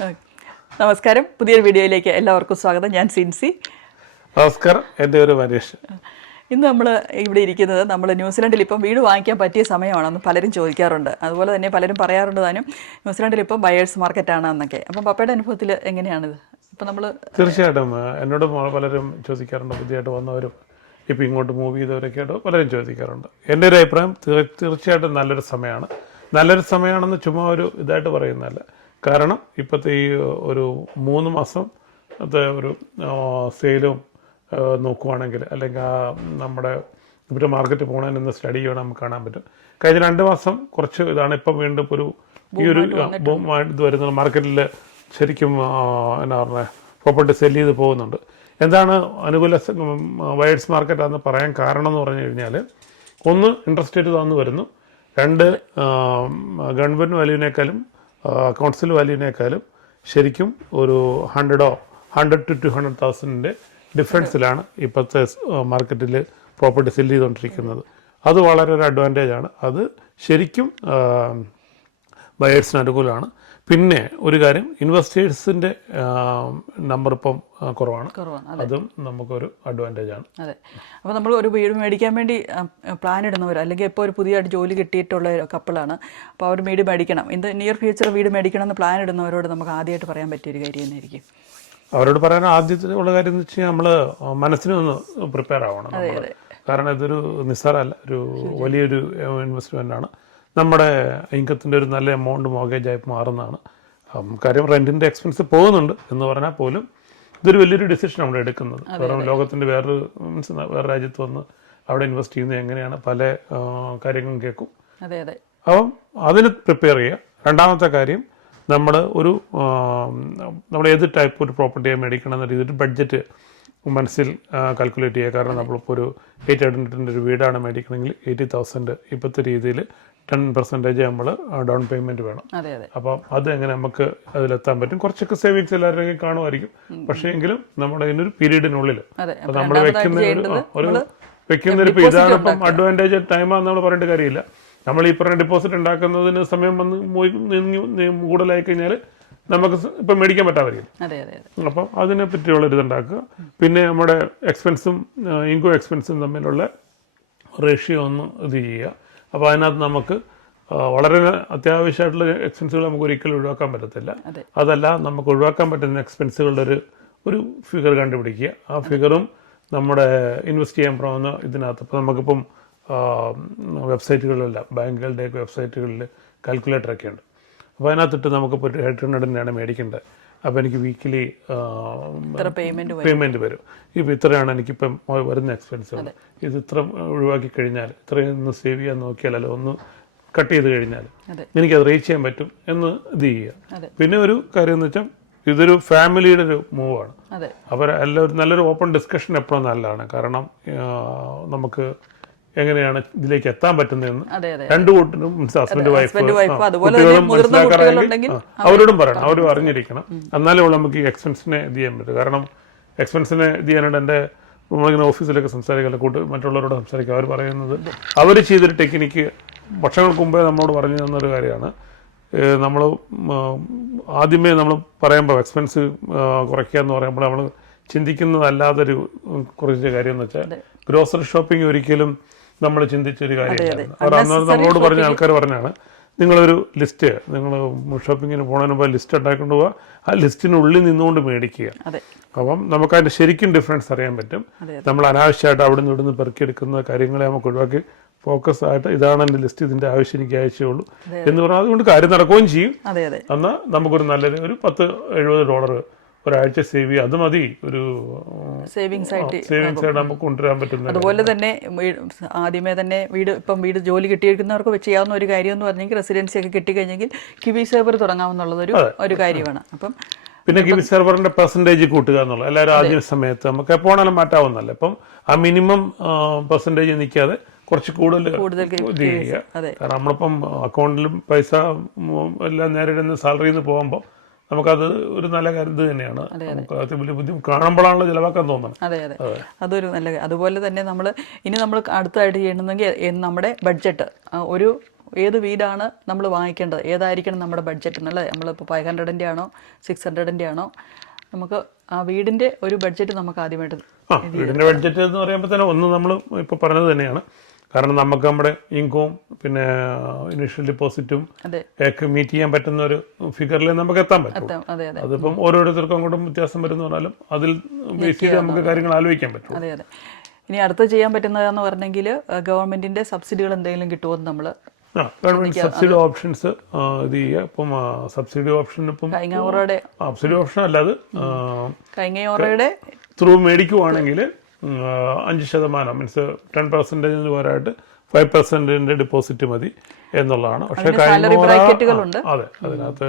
നമസ്കാരം, പുതിയൊരു വീഡിയോയിലേക്ക് എല്ലാവർക്കും സ്വാഗതം. ഞാൻ സിൻസി. നമസ്കാരം, എൻ്റെ ഒരു മനീഷ്. ഇന്ന് നമ്മൾ ഇവിടെ ഇരിക്കുന്നത് നമ്മൾ ന്യൂസിലൻഡിൽ ഇപ്പം വീട് വാങ്ങിക്കാൻ പറ്റിയ സമയമാണെന്ന് പലരും ചോദിക്കാറുണ്ട്. അതുപോലെ തന്നെ പലരും പറയാറുണ്ട് താനും ന്യൂസിലൻഡിൽ ഇപ്പം ബയേഴ്സ് മാർക്കറ്റാണ് എന്നൊക്കെ. അപ്പം പപ്പയുടെ അനുഭവത്തിൽ എങ്ങനെയാണിത്? ഇപ്പം നമ്മൾ തീർച്ചയായിട്ടും എന്നോട് പലരും ചോദിക്കാറുണ്ട്, പുതിയതായിട്ട് വന്നവരും ഇപ്പം ഇങ്ങോട്ട് മൂവ് ചെയ്തവരൊക്കെ ആയിട്ട് പലരും ചോദിക്കാറുണ്ട്. എൻ്റെ ഒരു അഭിപ്രായം തീർച്ചയായിട്ടും നല്ലൊരു സമയമാണ്. നല്ലൊരു സമയമാണെന്ന് ചുമ്മാ ഒരു ഇതായിട്ട് പറയുന്നതല്ല. കാരണം ഇപ്പോഴത്തെ ഈ ഒരു 3 മാസത്തെ ഒരു സെയിലും നോക്കുവാണെങ്കിൽ, അല്ലെങ്കിൽ നമ്മുടെ ഇവിടെ മാർക്കറ്റ് പോകണമെന്ന് സ്റ്റഡി ചെയ്യണം, നമുക്ക് കാണാൻ പറ്റും. കഴിഞ്ഞ 2 മാസം കുറച്ച് ഇതാണ്. ഇപ്പം വീണ്ടും ഒരു ഈ ഒരു ഇത് വരുന്നത് മാർക്കറ്റിൽ ശരിക്കും എന്നാ പറഞ്ഞ പ്രോപ്പർട്ടി സെല് ചെയ്ത് പോകുന്നുണ്ട്. എന്താണ് അനുകൂല ബയേഴ്സ് മാർക്കറ്റാണെന്ന് പറയാൻ കാരണം എന്ന് പറഞ്ഞു കഴിഞ്ഞാൽ, ഒന്ന് ഇൻട്രസ്റ്റ് റേറ്റ് താഴ്ന്നു വരുന്നു, 2 ഗവൺമെൻറ് വാല്യൂവിനേക്കാളും കൗൺസിൽ വാല്യൂവിനേക്കാളും ശരിക്കും ഒരു 100 to 200,000 ഡിഫറൻസിലാണ് ഇപ്പോഴത്തെ മാർക്കറ്റിൽ പ്രോപ്പർട്ടി സെല് ചെയ്തുകൊണ്ടിരിക്കുന്നത്. അത് വളരെ ഒരു അഡ്വാൻറ്റേജാണ്. അത് ശരിക്കും ബയേഴ്സിന് അനുകൂലമാണ്. പിന്നെ ഒരു കാര്യം, ഇൻവെസ്റ്റേഴ്സിൻ്റെ നമ്പർ ഇപ്പം കുറവാണ്. അതും നമുക്കൊരു അഡ്വാൻറ്റേജാണ്. അതെ. അപ്പോൾ നമ്മൾ ഒരു വീട് മേടിക്കാൻ വേണ്ടി പ്ലാൻ ഇടുന്നവർ, അല്ലെങ്കിൽ ഇപ്പോൾ ഒരു പുതിയതായിട്ട് ജോലി കിട്ടിയിട്ടുള്ള കപ്പിളാണ്, അപ്പോൾ അവർ വീട് മേടിക്കണം, നിയർ ഫ്യൂച്ചർ വീട് മേടിക്കണം എന്ന് പ്ലാൻ ഇടുന്നവരോട് നമുക്ക് ആദ്യമായിട്ട് പറയാൻ പറ്റിയൊരു കാര്യം തന്നെയായിരിക്കും. അവരോട് പറയാൻ ആദ്യത്തെ ഉള്ള കാര്യം എന്ന് വെച്ച് കഴിഞ്ഞാൽ, നമ്മൾ മനസ്സിനൊന്ന് പ്രിപ്പയർ ആവണം. കാരണം ഇതൊരു നിസ്സാരമല്ല, ഒരു വലിയൊരു ഇൻവെസ്റ്റ്മെൻ്റ് ആണ്. നമ്മുടെ ഇൻകത്തിൻ്റെ ഒരു നല്ല എമൗണ്ട് മോർഗേജായി മാറുന്നതാണ്. കാര്യം റെൻറ്റിൻ്റെ എക്സ്പെൻസ് പോകുന്നുണ്ട് എന്ന് പറഞ്ഞാൽ പോലും ഇതൊരു വലിയൊരു ഡിസിഷൻ നമ്മൾ എടുക്കുന്നത്. കാരണം ലോകത്തിൻ്റെ വേറെ രാജ്യത്ത് വന്ന് അവിടെ ഇൻവെസ്റ്റ് ചെയ്യുന്നത് എങ്ങനെയാണ്, പല കാര്യങ്ങളും കേൾക്കും. അപ്പം അതിന് പ്രിപ്പയർ ചെയ്യുക. രണ്ടാമത്തെ കാര്യം, നമ്മൾ ഏത് ടൈപ്പ് ഒരു പ്രോപ്പർട്ടിയെ മേടിക്കണം എന്ന രീതിയിൽ ബഡ്ജറ്റ് മനസ്സിൽ കാൽക്കുലേറ്റ് ചെയ്യുക. കാരണം നമ്മളിപ്പോൾ ഒരു 800 ഒരു വീടാണ് മേടിക്കണമെങ്കിൽ 80,000 ഇപ്പോഴത്തെ രീതിയിൽ 10% നമ്മൾ ഡൗൺ പേയ്മെൻറ്റ് വേണം. അപ്പം അത് എങ്ങനെ നമുക്ക് അതിലെത്താൻ പറ്റും? കുറച്ചൊക്കെ സേവിങ്സ് എല്ലാവരും കാണുമായിരിക്കും. പക്ഷേ എങ്കിലും നമ്മുടെ ഇതിനൊരു പീരീഡിനുള്ളിൽ നമ്മൾ വെക്കുന്നൊരു ഇപ്പോൾ ഇതാണ് ഇപ്പം അഡ്വാൻറ്റേജ് ടൈമാണെന്ന് നമ്മൾ പറയേണ്ട കാര്യമില്ല. നമ്മൾ ഈ പറഞ്ഞ ഡിപ്പോസിറ്റ് ഉണ്ടാക്കുന്നതിന് സമയം വന്ന് കൂടുതലായി കഴിഞ്ഞാൽ നമുക്ക് ഇപ്പം മേടിക്കാൻ പറ്റാതിരിക്കും. അപ്പം അതിനെ പറ്റിയുള്ളൊരു ഇതുണ്ടാക്കുക. പിന്നെ നമ്മുടെ എക്സ്പെൻസും ഇൻകം എക്സ്പെൻസും തമ്മിലുള്ള റേഷ്യോ ഒന്ന് ഇത് ചെയ്യുക. അപ്പോൾ അതിനകത്ത് നമുക്ക് വളരെ അത്യാവശ്യമായിട്ടുള്ള എക്സ്പെൻസുകൾ നമുക്ക് ഒരിക്കലും ഒഴിവാക്കാൻ പറ്റത്തില്ല. അതല്ല, നമുക്ക് ഒഴിവാക്കാൻ പറ്റുന്ന എക്സ്പെൻസുകളുടെ ഒരു ഫിഗർ കണ്ടുപിടിക്കുക. ആ ഫിഗറും നമ്മുടെ ഇൻവെസ്റ്റ് ചെയ്യാൻ പോകുന്ന ഇതിനകത്ത് ഇപ്പോൾ നമുക്കിപ്പം വെബ്സൈറ്റുകളിലല്ല, ബാങ്കുകളുടെയൊക്കെ വെബ്സൈറ്റുകളിൽ കാൽക്കുലേറ്ററൊക്കെ ഉണ്ട്. അപ്പോൾ അതിനകത്തിട്ട് നമുക്കിപ്പോൾ 800 മേടിക്കേണ്ടത്. അപ്പോൾ എനിക്ക് വീക്കിലി പേയ്മെൻറ്റ് വരും. ഇപ്പോൾ ഇത്രയാണ് എനിക്കിപ്പം വരുന്ന എക്സ്പെൻസുകൾ. ഇത് ഇത്ര ഒഴിവാക്കി കഴിഞ്ഞാൽ, ഇത്രയൊന്ന് സേവ് ചെയ്യാൻ നോക്കിയാൽ, അല്ല ഒന്ന് കട്ട് ചെയ്ത് കഴിഞ്ഞാൽ എനിക്കത് റീച്ച് ചെയ്യാൻ പറ്റും എന്ന് ഇത് ചെയ്യുക. പിന്നെ ഒരു കാര്യം എന്ന് വെച്ചാൽ, ഇതൊരു ഫാമിലിയുടെ ഒരു മൂവാണ്. അപ്പോൾ എല്ലാവരും നല്ലൊരു ഓപ്പൺ ഡിസ്കഷൻ എപ്പോഴും നല്ലതാണ്. കാരണം നമുക്ക് എങ്ങനെയാണ് ഇതിലേക്ക് എത്താൻ പറ്റുന്നതെന്ന് രണ്ടു കൂട്ടരും, ഹസ്ബൻഡ് വൈഫ്, കുട്ടികളും മനസ്സിലാക്കാറാണെങ്കിൽ അവരോടും പറയണം, അവരും അറിഞ്ഞിരിക്കണം. എന്നാലേ ഉള്ളൂ നമുക്ക് ഈ എക്സ്പെൻസിനെ ഇത് ചെയ്യാൻ പറ്റും. കാരണം എക്സ്പെൻസിനെ ഇത് ചെയ്യാനായിട്ട് എൻ്റെ നമ്മളിങ്ങനെ ഓഫീസിലൊക്കെ സംസാരിക്കുക, മറ്റുള്ളവരോട് സംസാരിക്കുക, അവർ പറയുന്നത് അവർ ചെയ്തൊരു ടെക്നിക്ക് വർഷങ്ങൾക്ക് മുമ്പേ നമ്മളോട് പറഞ്ഞു തന്നൊരു കാര്യമാണ്. നമ്മൾ ആദ്യമേ നമ്മൾ പറയുമ്പോൾ എക്സ്പെൻസ് കുറയ്ക്കുക എന്ന് പറയുമ്പോൾ നമ്മൾ ചിന്തിക്കുന്നതല്ലാതൊരു കുറച്ച് കാര്യം എന്ന് വെച്ചാൽ, ഗ്രോസറി ഷോപ്പിംഗ് ഒരിക്കലും നമ്മൾ ചിന്തിച്ചൊരു കാര്യമാണ്. അവർ അന്ന് നമ്മളോട് പറഞ്ഞ ആൾക്കാർ പറഞ്ഞാണ്, നിങ്ങളൊരു ലിസ്റ്റ്, നിങ്ങൾ ഷോപ്പിങ്ങിന് പോകുന്നതിന് മുമ്പ് ലിസ്റ്റ് ഉണ്ടാക്കൊണ്ട് പോവുക, ആ ലിസ്റ്റിനുള്ളിൽ നിന്നുകൊണ്ട് മേടിക്കുക. അപ്പം നമുക്ക് അതിൻ്റെ ശരിക്കും ഡിഫറൻസ് അറിയാൻ പറ്റും. നമ്മൾ അനാവശ്യമായിട്ട് അവിടെ നിന്ന് ഇവിടുന്ന് പെറുക്കിയെടുക്കുന്ന കാര്യങ്ങളെ നമുക്ക് ഒഴിവാക്കി ഫോക്കസ് ആയിട്ട്, ഇതാണ് എൻ്റെ ലിസ്റ്റ്, ഇതിൻ്റെ ആവശ്യം എനിക്ക് ആവശ്യമുള്ളൂ എന്ന് പറഞ്ഞാൽ അതുകൊണ്ട് കാര്യം നടക്കുകയും ചെയ്യും. എന്നാൽ നമുക്കൊരു നല്ലൊരു $70-70 ഒരാഴ്ച സേവ് ചെയ്യുക, അത് മതി. ഒരു സേവിങ്സ് ആയിട്ട് നമുക്ക് കൊണ്ടുവരാൻ പറ്റുന്നത്. അതുപോലെ തന്നെ ആദ്യമേ തന്നെ വീട് ജോലി കിട്ടിയിരിക്കുന്നവർക്ക് ചെയ്യാവുന്ന ഒരു കാര്യം എന്ന് പറഞ്ഞെങ്കിൽ, റെസിഡൻസി ഒക്കെ കിട്ടിക്കഴിഞ്ഞെങ്കിൽ കിവി സേവർ തുടങ്ങാമെന്നുള്ളത് ഒരു കാര്യമാണ്. അപ്പം പിന്നെ കിവി സെർവറിന്റെ പെർസെൻറ്റേജ് കൂട്ടുക എന്നുള്ളത് എല്ലാവരും ആദ്യ സമയത്ത് നമുക്ക് എപ്പോഴാണെങ്കിലും മാറ്റാവുന്നല്ല. അപ്പം ആ മിനിമം പെർസെൻറ്റേജ് നിൽക്കാതെ കുറച്ച് കൂടുതൽ ഇത് ചെയ്യുക. കാരണം നമ്മളിപ്പം അക്കൗണ്ടിലും പൈസ എല്ലാം നേരിടുന്ന സാലറിയിൽ നിന്ന് പോകുമ്പോൾ നമുക്കത് ഒരു നല്ല കാര്യം ഇത് തന്നെയാണ്. നമുക്ക് വലിയ ബുദ്ധിമുട്ട് കാണുമ്പോഴാണല്ലോ ചിലവാക്കാൻ തോന്നുന്നത്. അതെ, അതൊരു നല്ല. അതുപോലെ തന്നെ നമ്മൾ അടുത്തതായിട്ട് ചെയ്യണമെങ്കിൽ നമ്മുടെ ബഡ്ജറ്റ് ഒരു ഏത് വീടാണ് നമ്മൾ വാങ്ങിക്കേണ്ടത്, ഏതായിരിക്കണം നമ്മുടെ ബഡ്ജറ്റ് എന്നുള്ളത്. നമ്മളിപ്പോൾ 500-ൻ്റെ ആണോ 600-ൻ്റെ ആണോ, നമുക്ക് ആ വീടിൻ്റെ ഒരു ബഡ്ജറ്റ് നമുക്ക് ആദ്യമായിട്ട് വീടിൻ്റെ ബഡ്ജറ്റ് എന്ന് പറയുമ്പോൾ തന്നെ ഒന്ന് നമ്മൾ ഇപ്പോൾ പറഞ്ഞത് തന്നെയാണ്. കാരണം നമുക്ക് നമ്മുടെ ഇൻകവും പിന്നെ ഇനീഷ്യൽ ഡിപ്പോസിറ്റും ഒക്കെ മീറ്റ് ചെയ്യാൻ പറ്റുന്ന ഒരു ഫിഗറിൽ നമുക്ക് എത്താൻ പറ്റും. അതിപ്പം ഓരോരുത്തർക്കും അങ്ങോട്ടും വ്യത്യാസം വരുന്ന പറഞ്ഞാലും അതിൽ ബേസ് ചെയ്ത് നമുക്ക് കാര്യങ്ങൾ ആലോചിക്കാൻ പറ്റും. അതെ അതെ. ഇനി അടുത്ത് ചെയ്യാൻ പറ്റുന്നതെന്ന് പറഞ്ഞെങ്കിൽ ഗവൺമെന്റിന്റെ സബ്സിഡികൾ എന്തെങ്കിലും കിട്ടുമെന്ന് നമ്മൾ ഗവൺമെന്റ് സബ്സിഡി ഓപ്ഷൻസ് ഇത് ചെയ്യുക. ഇപ്പം സബ്സിഡി ഓപ്ഷൻ ഇപ്പം സബ്സിഡി ഓപ്ഷൻ അല്ലാതെ കഴിഞ്ഞ ത്രൂ മേടിക്കുവാണെങ്കിൽ 5% മീൻസ് 10% പകരമായിട്ട് 5% ഡിപ്പോസിറ്റ് മതി എന്നുള്ളതാണ്. പക്ഷെ അതെ, അതിനകത്ത്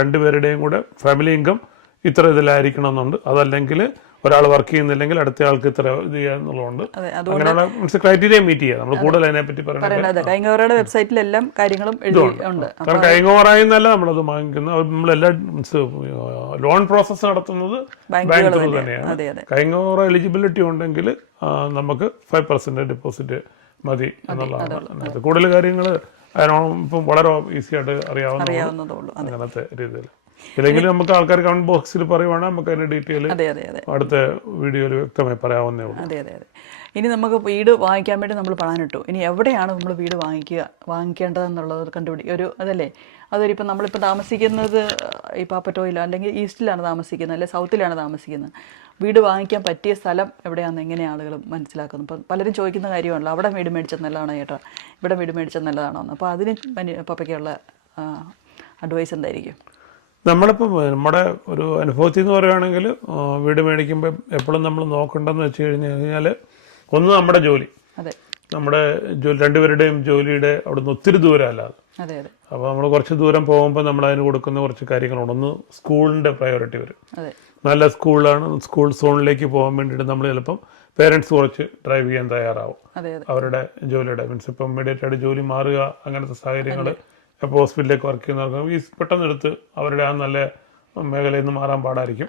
രണ്ടുപേരുടെയും കൂടെ ഫാമിലി ഇൻകം ഇത്ര ഇതിലായിരിക്കണം എന്നുണ്ട്. അതല്ലെങ്കിൽ ഒരാൾ വർക്ക് ചെയ്യുന്നില്ലെങ്കിൽ അടുത്ത ആൾക്ക് ഇത്ര ഇത് ചെയ്യാന്നുള്ളതുകൊണ്ട് അങ്ങനെയുള്ള മീൻസ് ക്രൈറ്റീരിയ മീറ്റ് ചെയ്യുക. നമ്മൾ കൂടുതൽ അതിനെപ്പറ്റി പറയുന്നത് കൈങ്ങോറയുടെ വെബ്സൈറ്റിലെല്ലാം കാര്യങ്ങളും എഴുതിയിട്ടുണ്ട്. കാരണം കൈങ്ങോറായെന്നല്ല നമ്മളത് വാങ്ങിക്കുന്നത്. നമ്മളെല്ലാ മീൻസ് ലോൺ പ്രോസസ്സ് നടത്തുന്നത് ബാങ്കുകൾ തന്നെയാണ്. കൈങ്ങോറ എലിജിബിലിറ്റി ഉണ്ടെങ്കിൽ നമുക്ക് 5% ഡിപ്പോസിറ്റ് മതി എന്നുള്ളതാണ്. കൂടുതൽ കാര്യങ്ങൾ ഇപ്പം വളരെ ഈസി ആയിട്ട് അറിയാവുന്നതുള്ളൂ അങ്ങനത്തെ രീതിയിൽ. ഇല്ലെങ്കിൽ നമുക്ക് ആൾക്കാർ കമന്റ് ബോക്സിൽ പറയുവാണെങ്കിൽ നമുക്ക് അതിന്റെ ഡീറ്റെയിൽ അടുത്ത വീഡിയോയിൽ വ്യക്തമായി പറയാവുന്നേ ഉള്ളൂ. അതെ അതെ അതെ. ഇനി നമുക്ക് വീട് വാങ്ങിക്കാൻ വേണ്ടി നമ്മൾ പ്ലാനിട്ടു. ഇനി എവിടെയാണ് നമ്മൾ വീട് വാങ്ങിക്കേണ്ടതെന്നുള്ളത് അതല്ലേ. അതൊരിപ്പം നമ്മളിപ്പോൾ താമസിക്കുന്നത് ഈ പാപ്പറ്റോയിലോ അല്ലെങ്കിൽ ഈസ്റ്റിലാണ് താമസിക്കുന്നത്, അല്ലെങ്കിൽ സൗത്തിലാണ് താമസിക്കുന്നത്. വീട് വാങ്ങിക്കാൻ പറ്റിയ സ്ഥലം എവിടെയാണെന്ന് എങ്ങനെ ആളുകൾ മനസ്സിലാക്കുന്നു? ഇപ്പം പലരും ചോദിക്കുന്ന കാര്യമാണല്ലോ, അവിടെ വീട് മേടിച്ചത് നല്ലതാണോ ചേട്ടാ, ഇവിടെ വീട് മേടിച്ചത് നല്ലതാണോ എന്ന്. അപ്പോൾ അതിന് പപ്പയ്ക്കുള്ള അഡ്വൈസ് എന്തായിരിക്കും? നമ്മളിപ്പോൾ നമ്മുടെ ഒരു അനുഭവത്തിൽ നിന്ന് പറയുകയാണെങ്കിൽ വീട് മേടിക്കുമ്പോൾ എപ്പോഴും നമ്മൾ നോക്കേണ്ടതെന്ന് വെച്ച് കഴിഞ്ഞാൽ ഒന്ന് നമ്മുടെ ജോലി, നമ്മുടെ രണ്ടുപേരുടെയും ജോലിയുടെ അവിടെ നിന്ന് ഒത്തിരി ദൂരം അല്ലാതെ. അപ്പോൾ നമ്മൾ കുറച്ച് ദൂരം പോകുമ്പോൾ നമ്മൾ അതിന് കൊടുക്കുന്ന കുറച്ച് കാര്യങ്ങളുണ്ട്. ഒന്ന് സ്കൂളിൻ്റെ പ്രയോറിറ്റി വരും. നല്ല സ്കൂളാണ്, സ്കൂൾ സോണിലേക്ക് പോകാൻ വേണ്ടിയിട്ട് നമ്മൾ ചിലപ്പം പേരൻസ് കുറച്ച് ഡ്രൈവ് ചെയ്യാൻ തയ്യാറാവും. അവരുടെ ജോലിയുടെ മീൻസ് ഇപ്പം ഇമ്മീഡിയറ്റ് ആയിട്ട് ജോലി മാറുക അങ്ങനത്തെ സാഹചര്യങ്ങൾ, ഇപ്പോൾ ഹോസ്പിറ്റലിലേക്ക് വർക്ക് ചെയ്യുന്നവർക്ക് ഈ പെട്ടെന്നെടുത്ത് അവരുടെ ആ നല്ല മേഖലയിൽ നിന്ന് മാറാൻ പാടായിരിക്കും.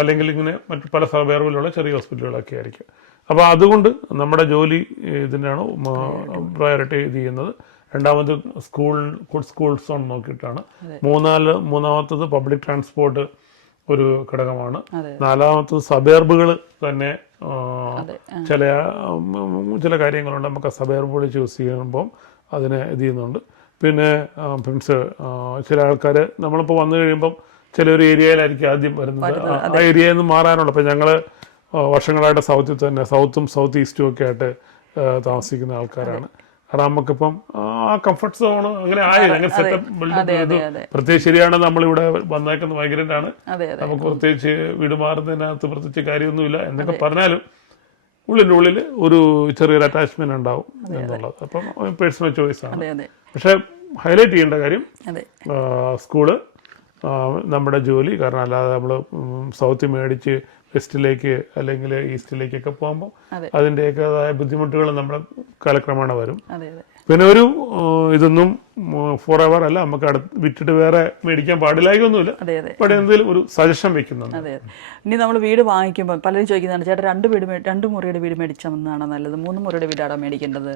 അല്ലെങ്കിൽ ഇങ്ങനെ മറ്റു പല സബർബിലുള്ള ചെറിയ ഹോസ്പിറ്റലുകളൊക്കെ ആയിരിക്കും. അപ്പോൾ അതുകൊണ്ട് നമ്മുടെ ജോലി ഇതിനാണ് പ്രയോറിറ്റി ഇത് ചെയ്യുന്നത്. രണ്ടാമത് സ്കൂൾ സോൺ നോക്കിയിട്ടാണ്. മൂന്നാമത്തത് പബ്ലിക് ട്രാൻസ്പോർട്ട് ഒരു ഘടകമാണ്. നാലാമത്തത് സബർബുകൾ തന്നെ ചില കാര്യങ്ങളുണ്ട്. നമുക്ക് സബർബുകൾ ചൂസ് ചെയ്യുമ്പം അതിനെ ഇത് ചെയ്യുന്നുണ്ട്. പിന്നെ മീൻസ് ചില ആൾക്കാർ നമ്മളിപ്പോൾ വന്നു കഴിയുമ്പം ചില ഒരു ഏരിയയിലായിരിക്കും ആദ്യം വരുന്നത്. ആ ഏരിയയിൽ നിന്ന് മാറാനുള്ള ഇപ്പം ഞങ്ങൾ വർഷങ്ങളായിട്ട് സൗത്തിൽ തന്നെ സൗത്തും സൗത്ത് ഈസ്റ്റും ഒക്കെ ആയിട്ട് താമസിക്കുന്ന ആൾക്കാരാണ്. കാരണം നമുക്കിപ്പം ആ കംഫർട്ട് സോണ് അങ്ങനെ ആയി അങ്ങനെ സെറ്റപ്പ് ബിൽഡ് ചെയ്തു. പ്രത്യേകിച്ച് ശരിയാണ്, നമ്മളിവിടെ വന്നേക്കുന്ന മൈഗ്രൻ്റ് ആണ്, നമുക്ക് പ്രത്യേകിച്ച് വീട് മാറുന്നതിനകത്ത് പ്രത്യേകിച്ച് കാര്യമൊന്നുമില്ല എന്നൊക്കെ പറഞ്ഞാലും ഉള്ളിൽ ഒരു ചെറിയൊരു അറ്റാച്ച്മെന്റ് ഉണ്ടാവും എന്നുള്ളത് അപ്പം പേഴ്സണൽ ചോയ്സ് ആണ്. പക്ഷെ ഹൈലൈറ്റ് ചെയ്യേണ്ട കാര്യം സ്കൂള്, നമ്മുടെ ജോലി. കാരണം അല്ലാതെ നമ്മൾ സൗത്ത് മേടിച്ച് വെസ്റ്റിലേക്ക് അല്ലെങ്കിൽ ഈസ്റ്റിലേക്കൊക്കെ പോകുമ്പോൾ അതിൻ്റെയൊക്കെതായ ബുദ്ധിമുട്ടുകൾ നമ്മുടെ കാലക്രമേണ വരും. പിന്നെ ഒരു ഇതൊന്നും ഫോർ എവർ അല്ല, നമുക്ക് വിറ്റിട്ട് വേറെ മേടിക്കാൻ പാടില്ലായൊന്നുമില്ല. ഇവിടെ എന്തെങ്കിലും ഒരു സജഷൻ വെക്കുന്നുണ്ട്. അതെ. ഇനി നമ്മൾ വീട് വാങ്ങിക്കുമ്പോൾ പലരും ചോദിക്കുന്നതാണ്, ചേട്ടാ രണ്ട് മുറിയുടെ വീട് മേടിച്ചാണെന്നാണോ നല്ലത്, 3 മുറിയുടെ വീടാണോ മേടിക്കേണ്ടത്,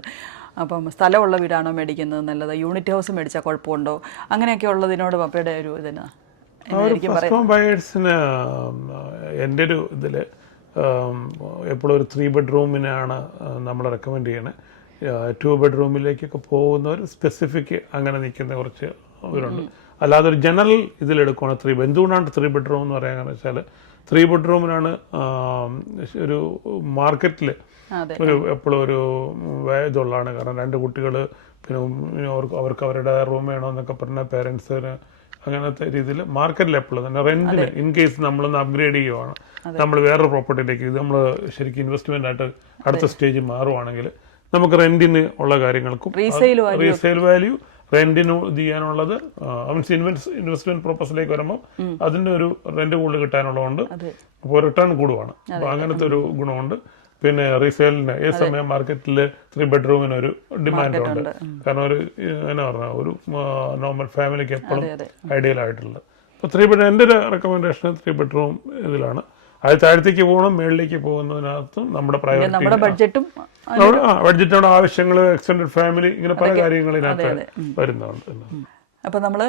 അപ്പം സ്ഥലമുള്ള വീടാണോ മേടിക്കുന്നത് നല്ലത്, യൂണിറ്റ് ഹൗസ് മേടിച്ചാൽ കുഴപ്പമുണ്ടോ, അങ്ങനെയൊക്കെ ഉള്ളതിനോട് പപ്പയുടെ ഒരു ഇതിന് ഫസ്റ്റ് ഹോം ബയേഴ്സിന് എൻ്റെ ഒരു ഇതിൽ എപ്പോഴും ഒരു 3 ബെഡ്റൂമിനാണ് നമ്മൾ റെക്കമെൻഡ് ചെയ്യണേ. 2 ബെഡ്റൂമിലേക്കൊക്കെ പോകുന്നവർ സ്പെസിഫിക് അങ്ങനെ നിൽക്കുന്ന കുറച്ച് ഇവരുണ്ട്. അല്ലാതെ ഒരു ജനറൽ ഇതിലെടുക്കുകയാണ് 3 എന്തുകൊണ്ടാണ് 3 ബെഡ്റൂം എന്ന് പറയാന്ന് വെച്ചാൽ 3 ബെഡ്റൂമിനാണ് ഒരു മാർക്കറ്റിൽ ഒരു എപ്പോഴും ഒരു ഇതുള്ളതാണ്. കാരണം 2 കുട്ടികൾ പിന്നെ അവർക്ക് അവരുടെ റൂം വേണമെന്നൊക്കെ പറഞ്ഞാൽ പേരൻസിന് അങ്ങനത്തെ രീതിയിൽ മാർക്കറ്റിൽ എപ്പോഴും തന്നെ റെന്റിന് ഇൻ കേസ് നമ്മളൊന്ന് അപ്ഗ്രേഡ് ചെയ്യുവാണ്, നമ്മൾ വേറൊരു പ്രോപ്പർട്ടിയിലേക്ക് ഇത് നമ്മൾ ശരിക്കും ഇൻവെസ്റ്റ്മെന്റ് ആയിട്ട് അടുത്ത സ്റ്റേജ് മാറുവാണെങ്കിൽ നമുക്ക് റെന്റിന് ഉള്ള കാര്യങ്ങൾക്കും റീസെയിൽ വാല്യൂ റെന്റിന് ഇത് ചെയ്യാനുള്ളത് മീൻസ് ഇൻവെസ്റ്റ്മെന്റ് പർപ്പസിലേക്ക് വരുമ്പോൾ അതിന്റെ ഒരു റെന്റ് കൂടുതൽ കിട്ടാനുള്ളതുകൊണ്ട് അപ്പോൾ റിട്ടേൺ കൂടുവാണ്. അപ്പൊ അങ്ങനത്തെ ഒരു ഗുണമുണ്ട്. പിന്നെ റീസെയിലിന് ഏത് സമയം മാർക്കറ്റിൽ 3 ബെഡ്റൂമിന് ഒരു ഡിമാൻഡ് ഉണ്ട്. കാരണം ഒരു എന്നാ പറഞ്ഞാൽ ഒരു നോർമൽ ഫാമിലിക്ക് എപ്പോഴും ഐഡിയൽ ആയിട്ടുള്ളത്. അപ്പോൾ 3 ബെഡ്റൂം എൻ്റെ ഒരു റെക്കമെൻഡേഷൻ 3 ബെഡ്റൂം ഇതിലാണ്. അത് താഴത്തേക്ക് പോകണം, മേളിലേക്ക് പോകുന്നതിനകത്തും നമ്മുടെ പ്രയോറിറ്റി, നമ്മുടെ ബഡ്ജറ്റും ബഡ്ജറ്റോടെ ആവശ്യങ്ങൾ, എക്സ്റ്റൻഡഡ് ഫാമിലി, ഇങ്ങനെ പല കാര്യങ്ങളിനകത്ത് വരുന്നുണ്ട്. അപ്പോൾ നമ്മൾ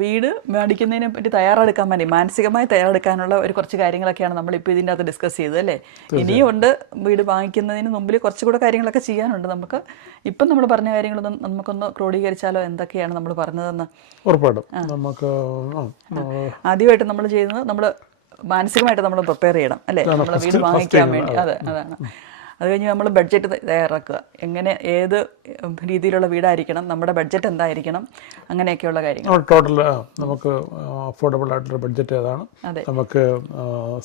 വീട് മേടിക്കുന്നതിനെ പറ്റി തയ്യാറെടുക്കാൻ വേണ്ടി മാനസികമായി തയ്യാറെടുക്കാനുള്ള ഒരു കുറച്ച് കാര്യങ്ങളൊക്കെയാണ് നമ്മളിപ്പോൾ ഇതിൻ്റെ അകത്ത് ഡിസ്കസ് ചെയ്തത് അല്ലേ. ഇനിയും ഉണ്ട് വീട് വാങ്ങിക്കുന്നതിന് മുമ്പിൽ കുറച്ചുകൂടെ കാര്യങ്ങളൊക്കെ ചെയ്യാനുണ്ട്. നമുക്ക് ഇപ്പം നമ്മൾ പറഞ്ഞ കാര്യങ്ങളൊന്നും നമുക്കൊന്ന് ക്രോഡീകരിച്ചാലോ, എന്തൊക്കെയാണ് നമ്മൾ പറഞ്ഞതെന്ന്. ഉറപ്പായിട്ടും നമുക്ക് ആദ്യമായിട്ട് നമ്മൾ ചെയ്യുന്നത് നമ്മൾ മാനസികമായിട്ട് നമ്മൾ പ്രിപ്പയർ ചെയ്യണം അല്ലേ, നമ്മൾ വീട് വാങ്ങിക്കാൻ വേണ്ടി. അതാണ്. അത് കഴിഞ്ഞ് നമ്മൾ ബഡ്ജറ്റ് തയ്യാറാക്കുക, എങ്ങനെ ഏത് രീതിയിലുള്ള വീടായിരിക്കണം, നമ്മുടെ ബഡ്ജറ്റ് എന്തായിരിക്കണം, അങ്ങനെയൊക്കെയുള്ള കാര്യങ്ങൾ. ടോട്ടൽ നമുക്ക് അഫോർഡബിൾ ആയിട്ടുള്ള ബഡ്ജറ്റ് ഏതാണ്, നമുക്ക്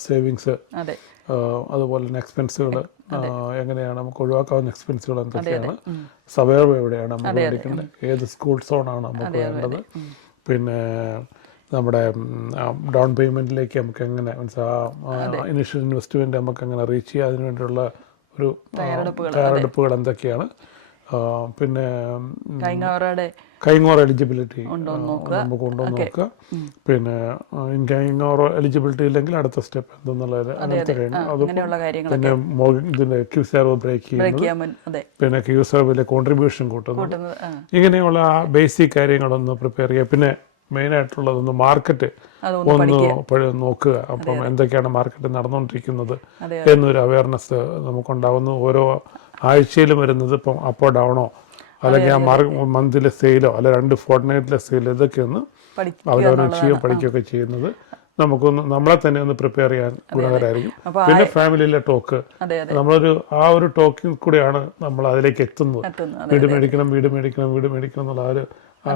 സേവിങ്സ്, അതുപോലെ തന്നെ എക്സ്പെൻസുകൾ എങ്ങനെയാണ്, നമുക്ക് ഒഴിവാക്കാവുന്ന എക്സ്പെൻസുകൾ എന്തൊക്കെയാണ്, സബർബ് എവിടെയാണ് നമുക്ക് മേടിക്കേണ്ടത്, ഏത് സ്കൂൾ സോണാണ് നമുക്ക് വേണ്ടത്, പിന്നെ നമ്മുടെ ഡൗൺ പേയ്മെന്റിലേക്ക് നമുക്ക് എങ്ങനെ ഇനിഷ്യൽ ഇൻവെസ്റ്റ്മെന്റ് നമുക്ക് എങ്ങനെ റീച്ച് ചെയ്യുക, അതിനു വേണ്ടിയുള്ള ഒരു തയ്യാറെടുപ്പുകൾ എന്തൊക്കെയാണ്, പിന്നെ കൈങ്ങോർ എലിജിബിലിറ്റി നമുക്ക് കൊണ്ടുവന്ന് നോക്കുക, പിന്നെ കൈങ്ങോർ എലിജിബിലിറ്റി ഇല്ലെങ്കിൽ അടുത്ത സ്റ്റെപ്പ് എന്തെന്നുള്ളത് അങ്ങനത്തെ കാര്യങ്ങൾ, പിന്നെ ഇതിന്റെ ക്യൂസർവ് ബ്രേക്ക് ചെയ്യുന്നത്, പിന്നെ ക്യൂസർവിലെ കോൺട്രിബ്യൂഷൻ കൂട്ടുന്നത്, ഇങ്ങനെയുള്ള ആ ബേസിക് കാര്യങ്ങളൊന്ന് പ്രിപ്പയർ ചെയ്യുക. പിന്നെ മെയിൻ ആയിട്ടുള്ളതൊന്ന് മാർക്കറ്റ് ഒന്ന് നോക്കുക. അപ്പം എന്തൊക്കെയാണ് മാർക്കറ്റ് നടന്നുകൊണ്ടിരിക്കുന്നത് എന്നൊരു അവയർനെസ് നമുക്കുണ്ടാവുന്നു. ഓരോ ആഴ്ചയിലും വരുന്നത് ഇപ്പം അപ്പോ ഡൗണോ അല്ലെങ്കിൽ ആ മന്തിലെ സെയിലോ അല്ലെ 2 ഫോർട്ട്നൈറ്റിലെ സെയിലോ ഇതൊക്കെ ഒന്ന് അവരവരും ചെയ്യുകയും പഠിക്കുകയൊക്കെ ചെയ്യുന്നത് നമുക്കൊന്ന് നമ്മളെ തന്നെ ഒന്ന് പ്രിപ്പയർ ചെയ്യാൻ ഗുണകരമായിരിക്കും. പിന്നെ ഫാമിലിയിലെ ടോക്ക്, നമ്മളൊരു ആ ഒരു ടോക്കിൽ കൂടെയാണ് നമ്മൾ അതിലേക്ക് എത്തുന്നത്. വീട് മേടിക്കണം എന്നുള്ള ആ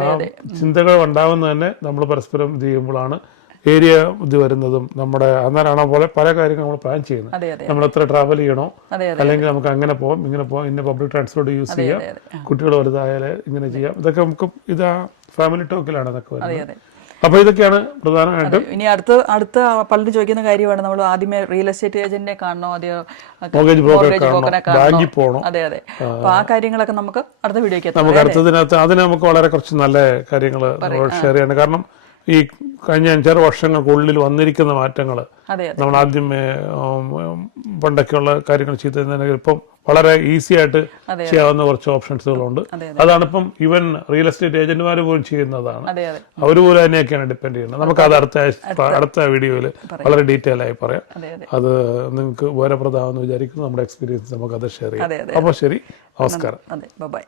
ചിന്തകൾ ഉണ്ടാവുന്നത് തന്നെ നമ്മൾ പരസ്പരം ഇത് ചെയ്യുമ്പോഴാണ് ഏരിയ ഇത് വരുന്നതും. നമ്മുടെ അന്നേരമാണ് പോലെ പല കാര്യങ്ങൾ നമ്മൾ പ്ലാൻ ചെയ്യുന്നത്. നമ്മൾ എത്ര ട്രാവൽ ചെയ്യണോ, അല്ലെങ്കിൽ നമുക്ക് അങ്ങനെ പോകാം, ഇങ്ങനെ പോകാം, ഇന്ന പബ്ലിക് ട്രാൻസ്പോർട്ട് യൂസ് ചെയ്യാം, കുട്ടികൾ വലുതായാൽ ഇങ്ങനെ ചെയ്യാം. ഇതൊക്കെ നമുക്ക് ഇത് ഫാമിലി ടോക്കിലാണ് ഇതൊക്കെ വരുന്നത്. അപ്പൊ ഇതൊക്കെയാണ് പ്രധാനമായിട്ടും. ഇനി അടുത്ത പലരും ചോദിക്കുന്ന കാര്യമാണ്, നമ്മൾ ആദ്യമേ റിയൽ എസ്റ്റേറ്റ് ഏജന്റിനെ കാണണോ, അതെയോ മോർഗേജ് ബ്രോക്കറെ ബാങ്കിൽ പോകണോ? അതെ. അപ്പൊ ആ കാര്യങ്ങളൊക്കെ നമുക്ക് അടുത്ത വീഡിയോക്ക് നമുക്ക് അടുത്തതിനകത്ത് അതിന് നമുക്ക് വളരെ കുറച്ച് നല്ല കാര്യങ്ങൾ ഷെയർ ചെയ്യണം. കാരണം ഈ കഴിഞ്ഞ 5-6 വർഷങ്ങൾക്കുള്ളിൽ വന്നിരിക്കുന്ന മാറ്റങ്ങൾ നമ്മൾ ആദ്യമേ പണ്ടൊക്കെയുള്ള കാര്യങ്ങൾ ചെയ്തിരുന്നെങ്കിൽ ഇപ്പം വളരെ ഈസി ആയിട്ട് ചെയ്യാവുന്ന കുറച്ച് ഓപ്ഷൻസുകളുണ്ട്. അതാണ് ഇപ്പം ഈവൻ റിയൽ എസ്റ്റേറ്റ് ഏജന്റുമാർ പോലും ചെയ്യുന്നതാണ്. അവർ പോലും അതിനെയൊക്കെയാണ് ഡിപ്പെൻഡ് ചെയ്യുന്നത്. നമുക്ക് അത് അടുത്ത വീഡിയോയിൽ വളരെ ഡീറ്റെയിൽ ആയി പറയാം. അത് നിങ്ങൾക്ക് ഉപകാരപ്രദമാണെന്ന് വിചാരിക്കുന്നു. നമ്മുടെ എക്സ്പീരിയൻസ് നമുക്ക് അത് ഷെയർ ചെയ്യാം. അപ്പോൾ ശരി, നമസ്കാരം. ബൈ.